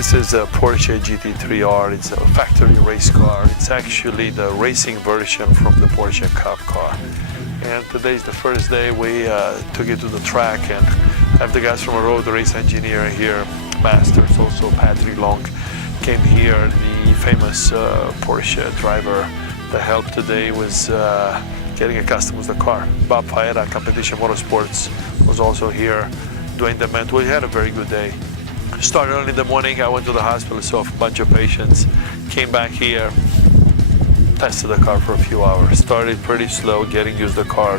This is a Porsche GT3 R. It's a factory race car. It's actually the racing version from the Porsche Cup car. And today's the first day we took it to the track, and I have the guys from a road race engineer here, Masters, also Patrick Long came here. The famous Porsche driver that helped today was getting accustomed with the car. Bob Faeda, Competition Motorsports, was also here doing the mentor. We had a very good day. Started early in the morning, I went to the hospital, saw a bunch of patients, came back here, tested the car for a few hours. Started pretty slow, getting used to the car,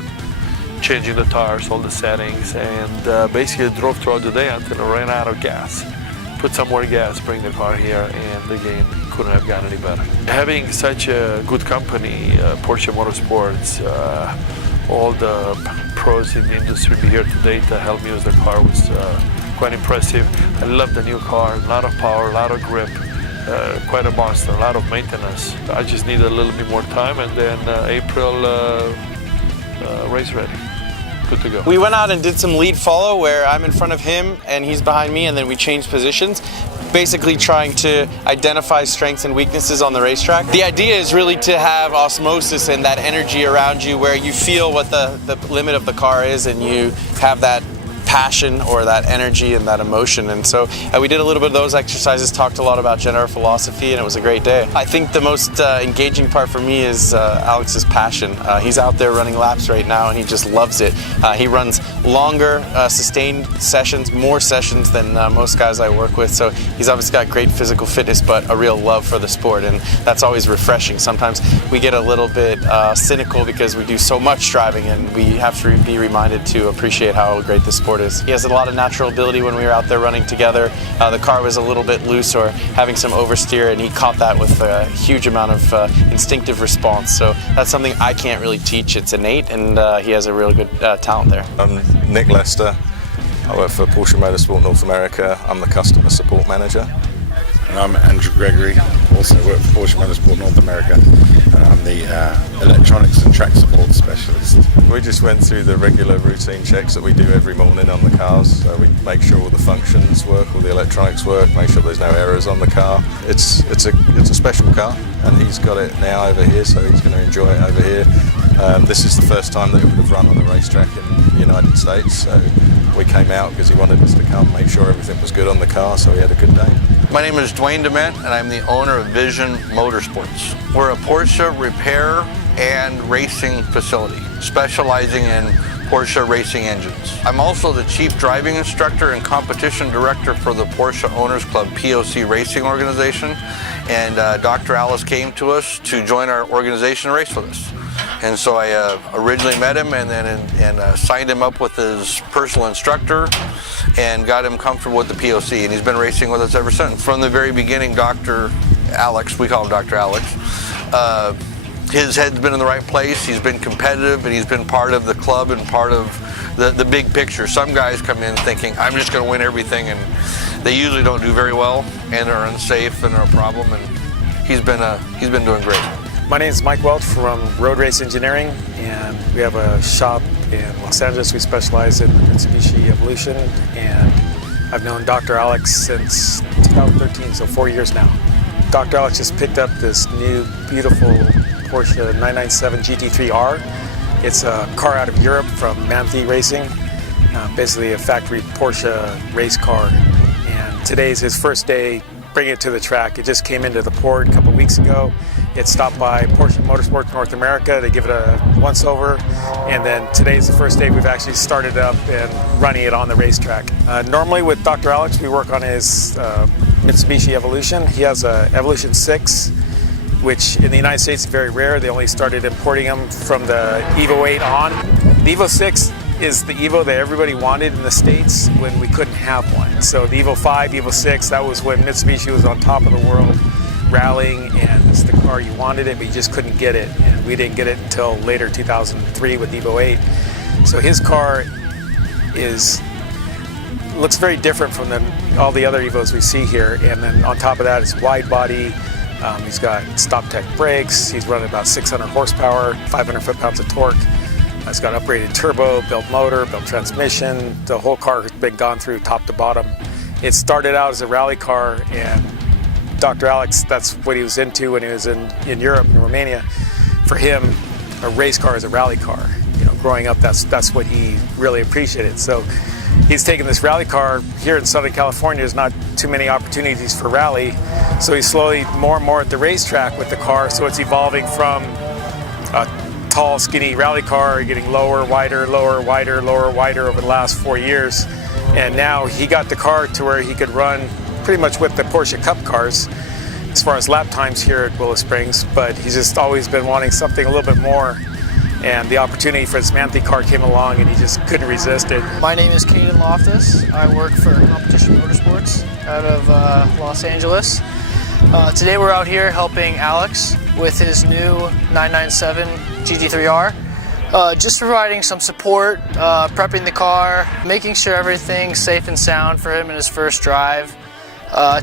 changing the tires, all the settings, and basically drove throughout the day until I ran out of gas. Put some more gas, bring the car here, and the game couldn't have gotten any better. Having such a good company, Porsche Motorsports, all the pros in the industry here today to help me use the car was quite impressive. I love the new car, a lot of power, a lot of grip, quite a monster, a lot of maintenance. I just need a little bit more time, and then April race ready. Good to go. We went out and did some lead follow where I'm in front of him and he's behind me, and then we changed positions, basically trying to identify strengths and weaknesses on the racetrack. The idea is really to have osmosis and that energy around you where you feel what the limit of the car is, and you have that passion or that energy and that emotion. And so we did a little bit of those exercises, talked a lot about general philosophy, and it was a great day. I think the most engaging part for me is Alex's passion. He's out there running laps right now and he just loves it. He runs longer sustained sessions, more sessions than most guys I work with, so he's obviously got great physical fitness but a real love for the sport, and that's always refreshing. Sometimes we get a little bit cynical because we do so much driving, and we have to be reminded to appreciate how great the sport is. He has a lot of natural ability. When we were out there running together, the car was a little bit loose or having some oversteer, and he caught that with a huge amount of instinctive response. So that's something I can't really teach. It's innate, and he has a really good talent there. I'm Nick Lester. I work for Porsche Motorsports North America. I'm the customer support manager. And I'm Andrew Gregory, also work for Porsche Motorsports North America. I'm the electronics and track support specialist. We just went through the regular routine checks that we do every morning on the cars. So we make sure all the functions work, all the electronics work, make sure there's no errors on the car. It's a special car, and he's got it now over here, so he's going to enjoy it over here. This is the first time that it would have run on a racetrack in the United States, so we came out because he wanted us to come make sure everything was good on the car, so he had a good day. My name is Dwayne Dement, and I'm the owner of Vision Motorsports. We're a Porsche repair and racing facility, specializing in Porsche racing engines. I'm also the chief driving instructor and competition director for the Porsche Owners Club POC racing organization, and Dr. Alice came to us to join our organization and race with us. And so I originally met him and then signed him up with his personal instructor and got him comfortable with the POC, and he's been racing with us ever since. From the very beginning, Dr. Alex, we call him Dr. Alex, his head's been in the right place. He's been competitive, and he's been part of the club and part of the big picture. Some guys come in thinking, I'm just going to win everything, and they usually don't do very well and are unsafe and are a problem, and he's been doing great. My name is Mike Welch from Road Race Engineering, and we have a shop in Los Angeles. We specialize in Mitsubishi Evolution, and I've known Dr. Alex since 2013, so 4 years now. Dr. Alex just picked up this new, beautiful Porsche 997 GT3 R. It's a car out of Europe from Manthey-Racing, basically a factory Porsche race car. And today's his first day bringing it to the track. It just came into the port a couple weeks ago. It stopped by Porsche Motorsports North America. They give it a once-over, and then today's the first day we've actually started up and running it on the racetrack. Normally with Dr. Alex, we work on his Mitsubishi Evolution. He has a Evolution 6, which in the United States is very rare. They only started importing them from the Evo 8 on. The Evo 6 is the Evo that everybody wanted in the States when we couldn't have one. So the Evo 5, Evo 6, that was when Mitsubishi was on top of the world rallying, and it's the car you wanted it, but you just couldn't get it. And we didn't get it until later 2003 with Evo 8. So his car looks very different from all the other Evos we see here. And then on top of that, it's wide body. He's got stop tech brakes. He's running about 600 horsepower, 500 foot-pounds of torque. It's got upgraded turbo, built motor, built transmission. The whole car has been gone through top to bottom. It started out as a rally car, and Dr. Alex, that's what he was into when he was in Europe, in Romania. For him, a race car is a rally car. You know, growing up, that's what he really appreciated. So he's taken this rally car. Here in Southern California, there's not too many opportunities for rally. So he's slowly more and more at the racetrack with the car. So it's evolving from a tall, skinny rally car, getting lower, wider, lower, wider, lower, wider over the last 4 years. And now he got the car to where he could run pretty much with the Porsche Cup cars as far as lap times here at Willow Springs, but he's just always been wanting something a little bit more, and the opportunity for his Manthey car came along and he just couldn't resist it. My name is Caden Loftus. I work for Porsche Motorsports out of Los Angeles. Today we're out here helping Alex with his new 997 GT3 R. Just providing some support, prepping the car, making sure everything's safe and sound for him in his first drive.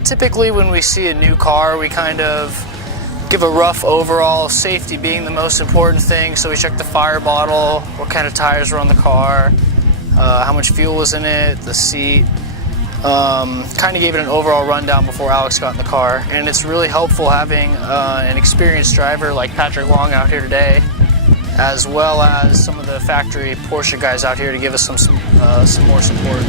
Typically when we see a new car, we kind of give a rough overall, safety being the most important thing. So we check the fire bottle, what kind of tires were on the car, how much fuel was in it, the seat. Kind of gave it an overall rundown before Alex got in the car. And it's really helpful having an experienced driver like Patrick Long out here today, as well as some of the factory Porsche guys out here to give us some more support.